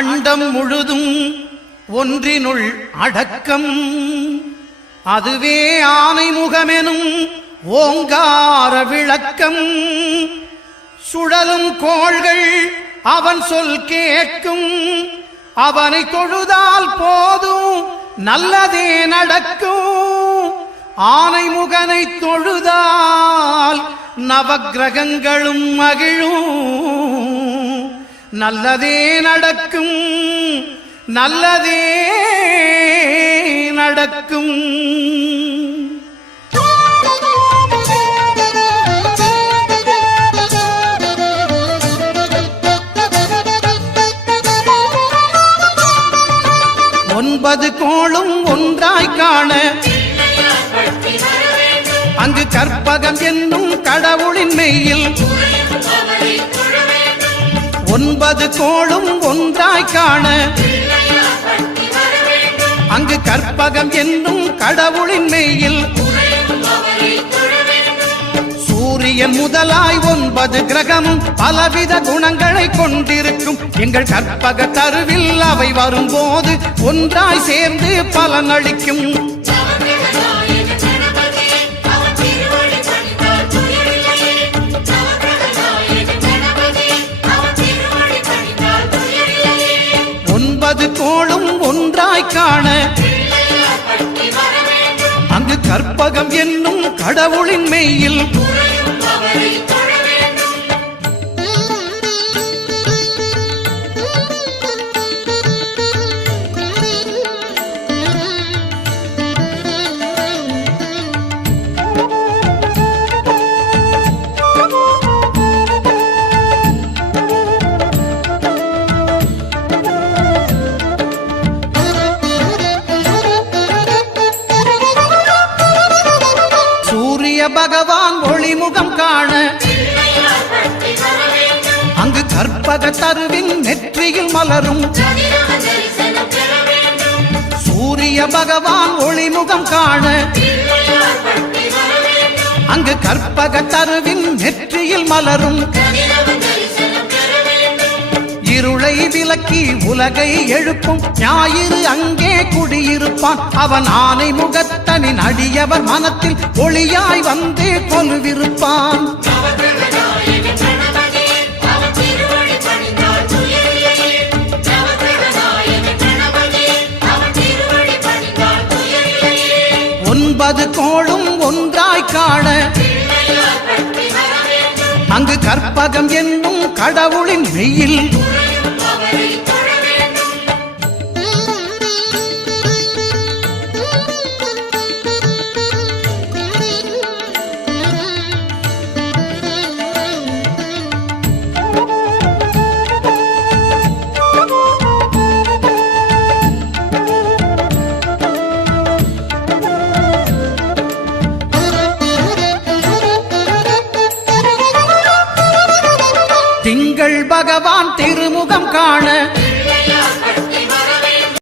அண்டம் முழுதும் ஒன்றினுள் அடக்கம். அதுவே ஆனை முகமெனும் ஓங்கார விளக்கம். சுழலும் கோள்கள் அவன் சொல் கேட்கும். அவனை தொழுதால் போதும் நல்லதே நடக்கும். ஆனை முகனை தொழுதால் நவக்கிரகங்களும் மகிழும். நல்லதே நடக்கும், நல்லதே நடக்கும். ஒன்பது கோளும் ஒன்றாய் காண அங்கு கற்பகம் என்னும் கடவுளின் மெய்யில். ஒன்பது கோளும் ஒன்றாய் காண அங்கு கற்பகம் என்னும் கடவுளின் மெய்யில். சூரியன் முதலாய் 9 கிரகமும் பலவித குணங்களை கொண்டிருக்கும். எங்கள் கற்பக தருவில் அவை வரும்போது ஒன்றாய் சேர்ந்து பலனளிக்கும். ஒன்பது கோளும் ஒன்றாய் காண அங்கு கற்பகம் என்னும் கடவுளின் மெய்யில். பகவான் ஒளிமுகம் காண அங்கு கற்பக தருவின் நெற்றியில் மலரும். சூரிய பகவான் ஒளிமுகம் காண அங்கு கற்பக தருவின் நெற்றியில் மலரும். இருளை விலக்கி உலகை எழுப்பும் ஞாயிறு அங்கே குடியிருப்பான். அவன் ஆனை முகத்தனின் அடியவர் மனத்தில் ஒளியாய் வந்து கொலுவிருப்பான். ஒன்பது கோளும் ஒன்றாய் காண அங்கு கற்பகம் என்னும் கடவுளின் மெய்யில். திங்கள் பகவான் திருமுகம் காண